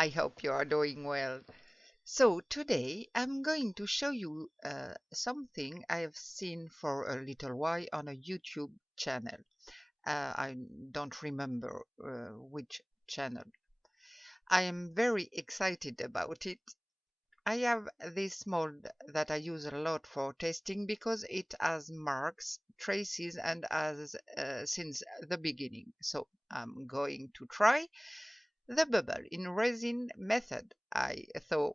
I hope you are doing well. So today I'm going to show you something I have seen for a little while on a YouTube channel. I don't remember which channel. I am very excited about it. I have this mold that I use a lot for testing because it has marks, traces, and has since the beginning. So I'm going to try the bubble in resin method. I thought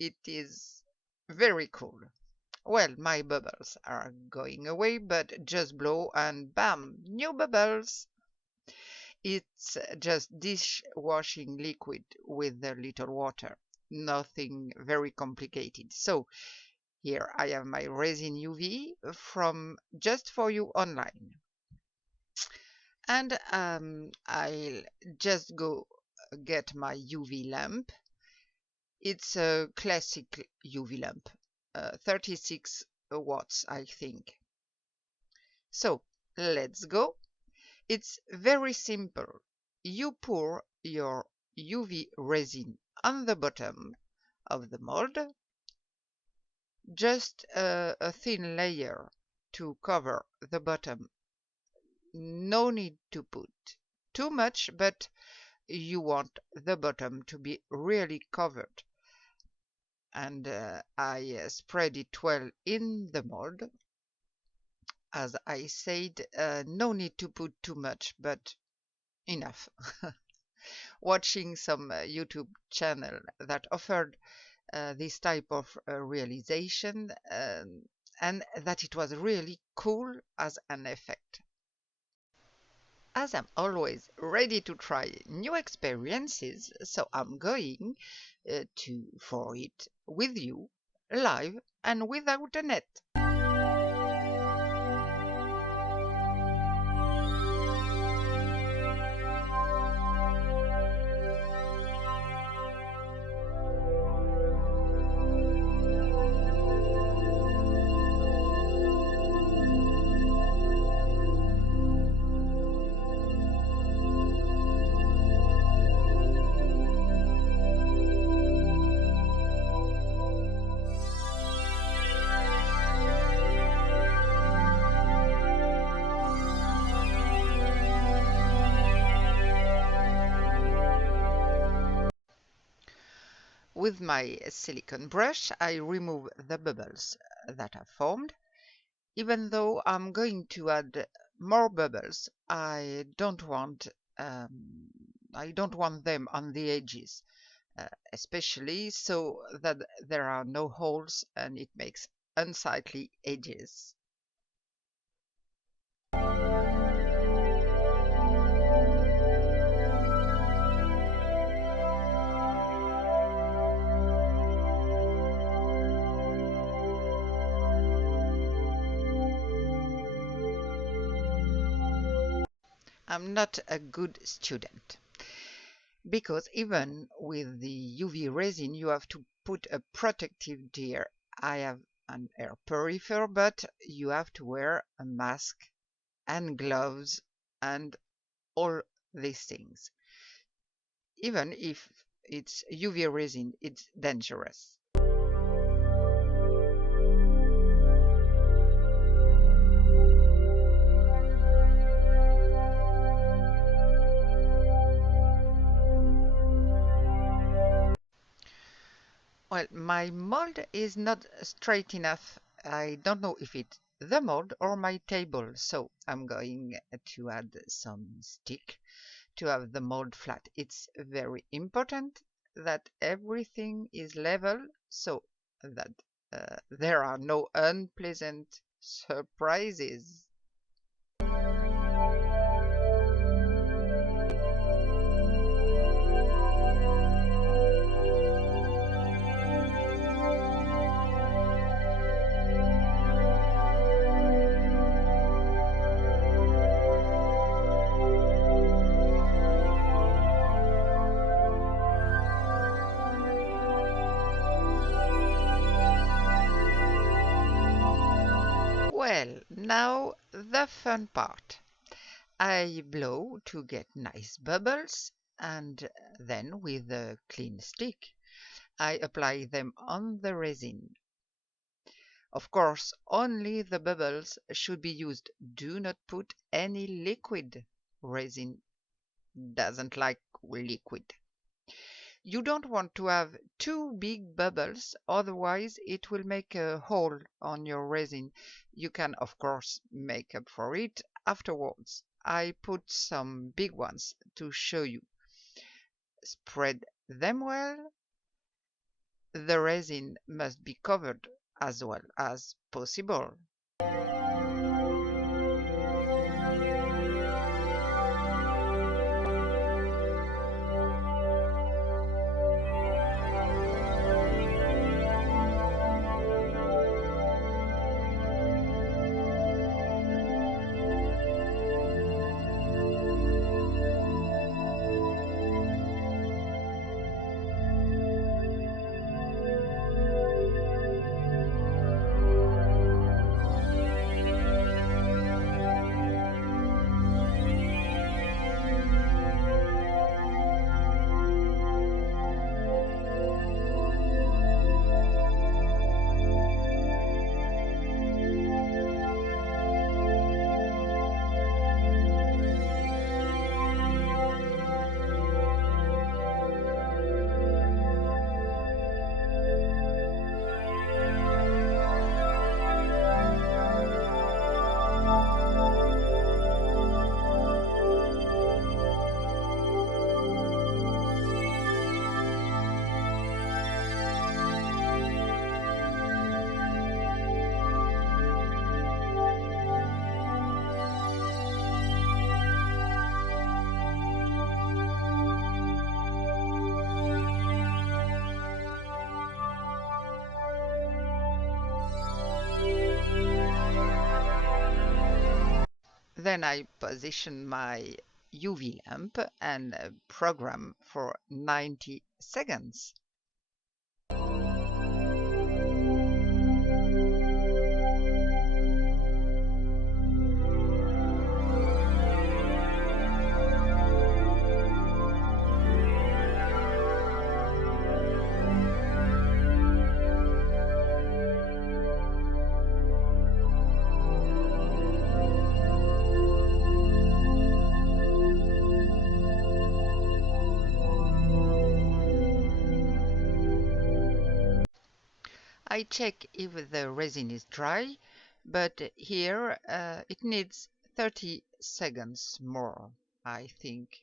it is very cool. Well, my bubbles are going away, but just blow and bam, new bubbles. It's just dishwashing liquid with a little water. Nothing very complicated. So here I have my resin UV from Just For You online. And I'll just go get my UV lamp. It's a classic UV lamp, 36 watts, I think. So let's go. It's very simple. You pour your UV resin on the bottom of the mold, just a thin layer to cover the bottom. No need to put too much, but you want the bottom to be really covered. And I spread it well in the mold. As I said, no need to put too much, but enough. Watching some YouTube channel that offered this type of realization and that it was really cool as an effect. As I'm always ready to try new experiences, so I'm going for it with you, live and without a net. With my silicone brush, I remove the bubbles that have formed. Even though I'm going to add more bubbles, I don't want them on the edges, especially so that there are no holes and it makes unsightly edges. I'm not a good student because even with the UV resin you have to put a protective gear. I have an air purifier, but you have to wear a mask and gloves and all these things. Even if it's UV resin, it's dangerous. Well, my mold is not straight enough. I don't know if it's the mold or my table, so I'm going to add some stick to have the mold flat. It's very important that everything is level so that there are no unpleasant surprises. Well, now the fun part. I blow to get nice bubbles and then with a clean stick, I apply them on the resin. Of course, only the bubbles should be used. Do not put any liquid. Resin doesn't like liquid. You don't want to have too big bubbles, otherwise it will make a hole on your resin. You can, of course, make up for it afterwards. I put some big ones to show you. Spread them well. The resin must be covered as well as possible. Then I position my UV lamp and program for 90 seconds. I check if the resin is dry, but here it needs 30 seconds more, I think.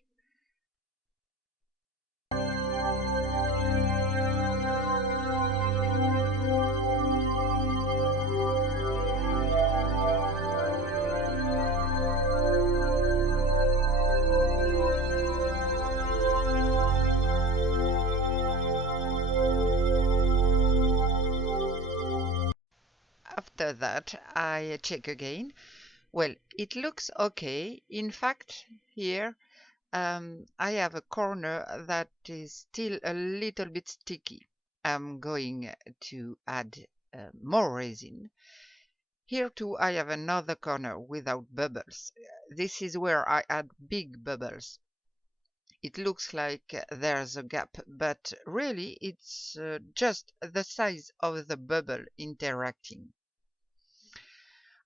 After that, I check again. Well, it looks okay. In fact, here I have a corner that is still a little bit sticky. I'm going to add more resin. Here too, I have another corner without bubbles. This is where I add big bubbles. It looks like there's a gap, but really it's just the size of the bubble interacting.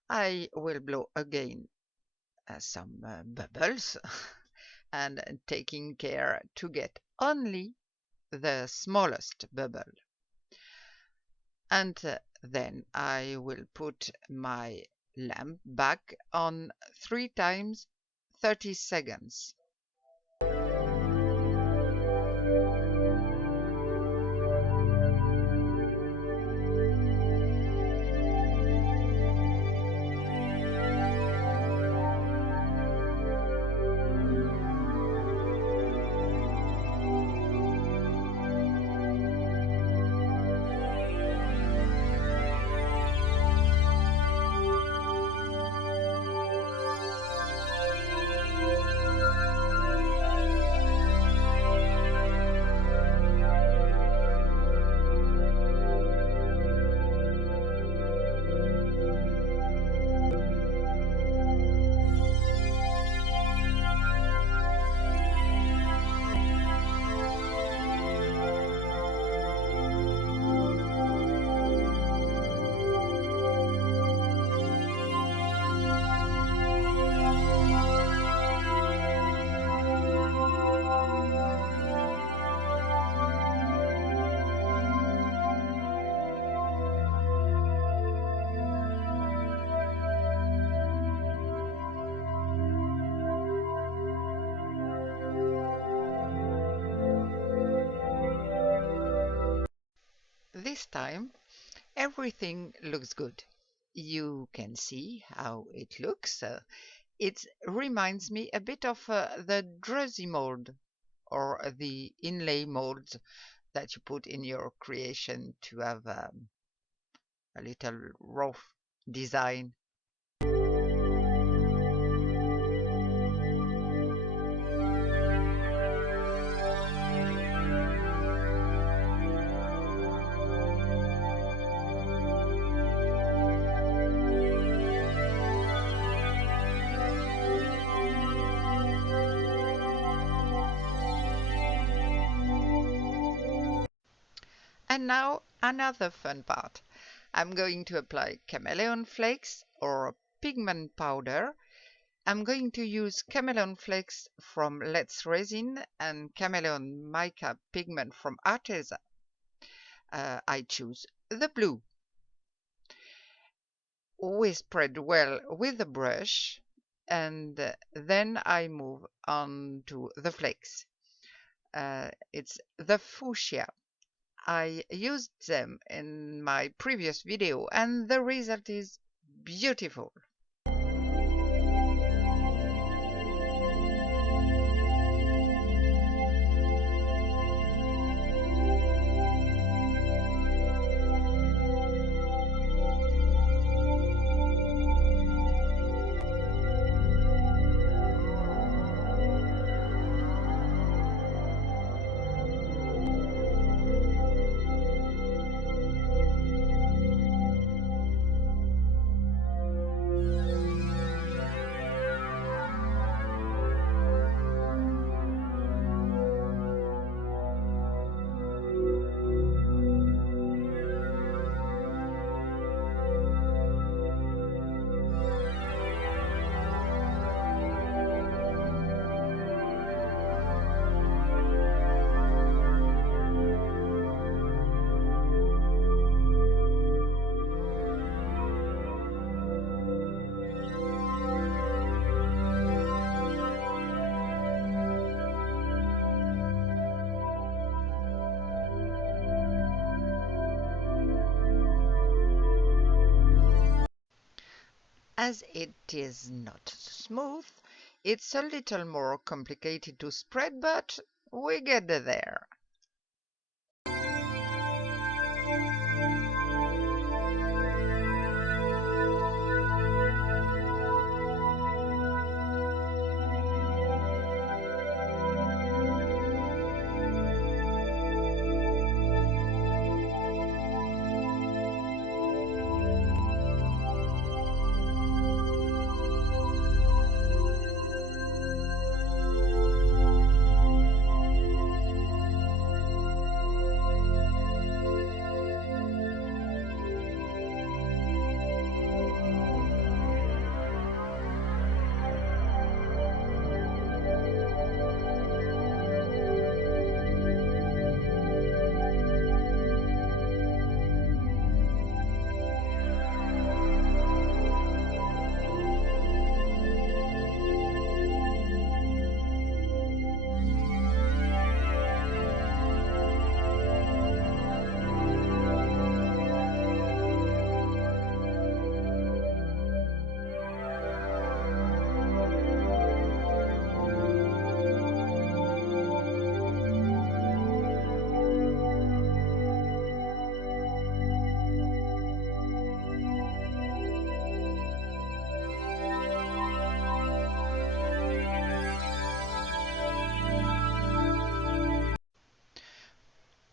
I will blow again some bubbles and taking care to get only the smallest bubble. And then I will put my lamp back on 3 times 30 seconds. everything looks good. You can see how it looks. It reminds me a bit of the Druzy mold or the inlay molds that you put in your creation to have a little rough design. And now another fun part. I'm going to apply chameleon flakes or pigment powder. I'm going to use chameleon flakes from Let's Resin and chameleon mica pigment from Arteza. I choose the blue. We spread well with the brush and then I move on to the flakes. It's the fuchsia. I used them in my previous video and the result is beautiful. As it is not smooth, it's a little more complicated to spread, but we get there.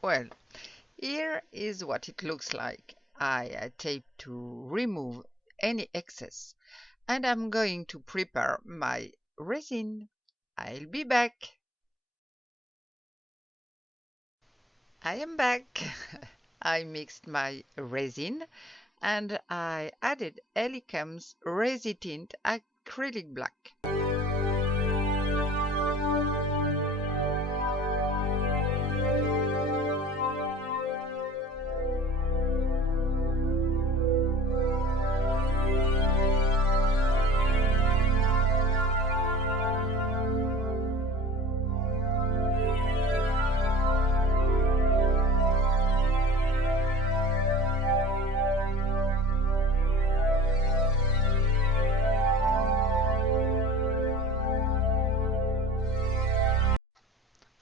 Well, here is what it looks like. I tape to remove any excess and I'm going to prepare my resin. I'll be back. I am back. I mixed my resin and I added Helicam's Resi Tint Acrylic Black.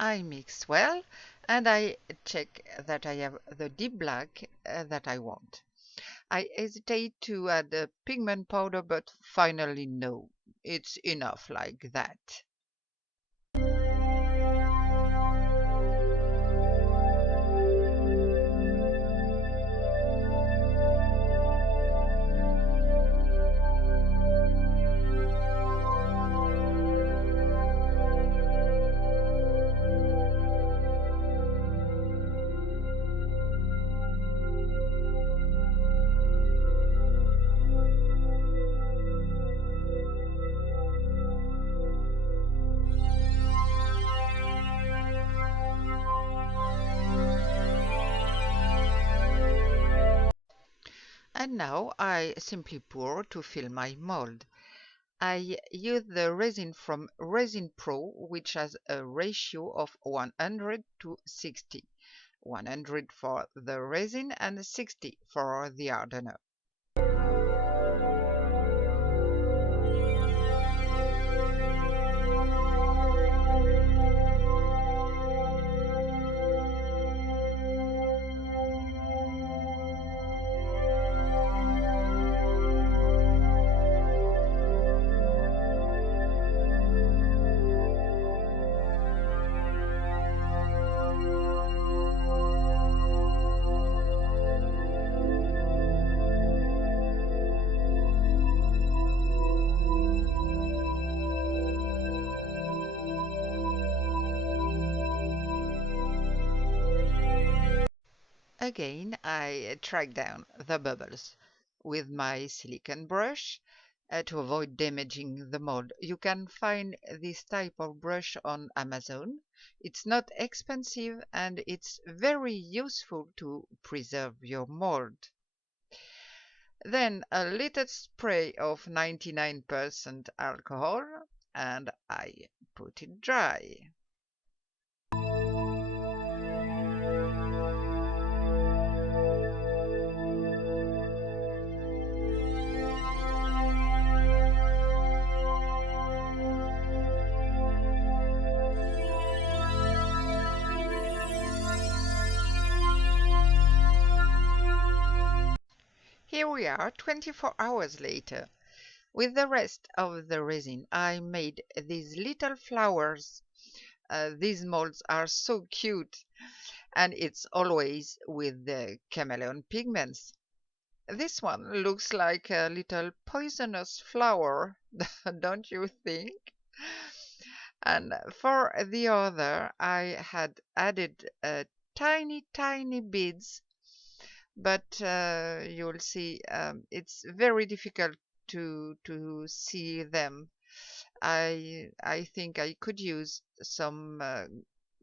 I mix well and I check that I have the deep black that I want. I hesitate to add a pigment powder, but finally no, it's enough like that. And now I simply pour to fill my mold. I use the resin from Resin Pro, which has a ratio of 100 to 60. 100 for the resin and 60 for the hardener. Again, I track down the bubbles with my silicone brush to avoid damaging the mold. You can find this type of brush on Amazon. It's not expensive and it's very useful to preserve your mold. Then a little spray of 99% alcohol and I put it dry. Here we are 24 hours later. With the rest of the resin, I made these little flowers. These molds are so cute, and it's always with the chameleon pigments. This one looks like a little poisonous flower, don't you think? And for the other, I had added tiny, tiny beads, but you'll see it's very difficult to see them. I think I could use some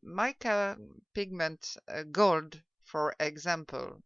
mica pigment gold, for example.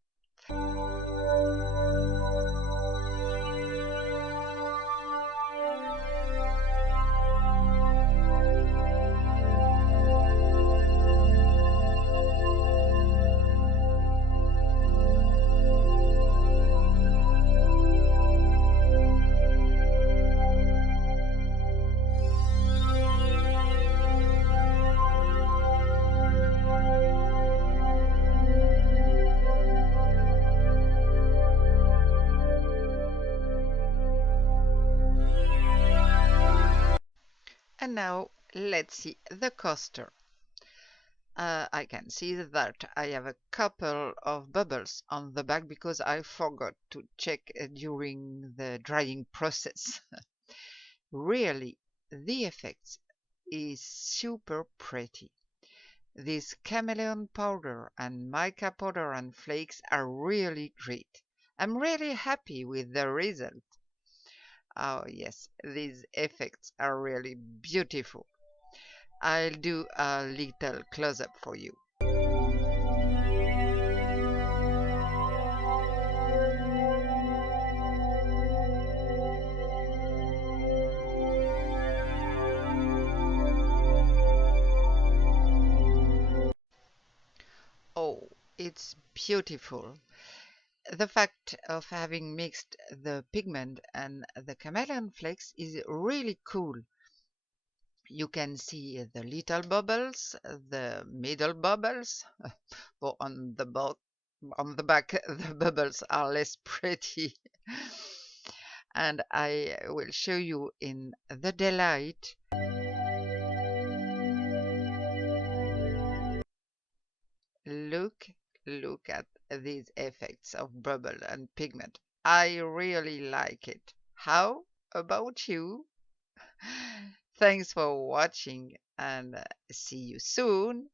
And now let's see the coaster. I can see that I have a couple of bubbles on the back because I forgot to check during the drying process. Really, the effect is super pretty. This chameleon powder and mica powder and flakes are really great. I'm really happy with the result. Oh yes, these effects are really beautiful. I'll do a little close-up for you. Oh, it's beautiful. The fact of having mixed the pigment and the chameleon flakes is really cool. You can see the little bubbles, the middle bubbles, but on the back, the bubbles are less pretty. And I will show you in the daylight. Look, look at these effects of bubble and pigment. I really like it. How about you? Thanks for watching and see you soon.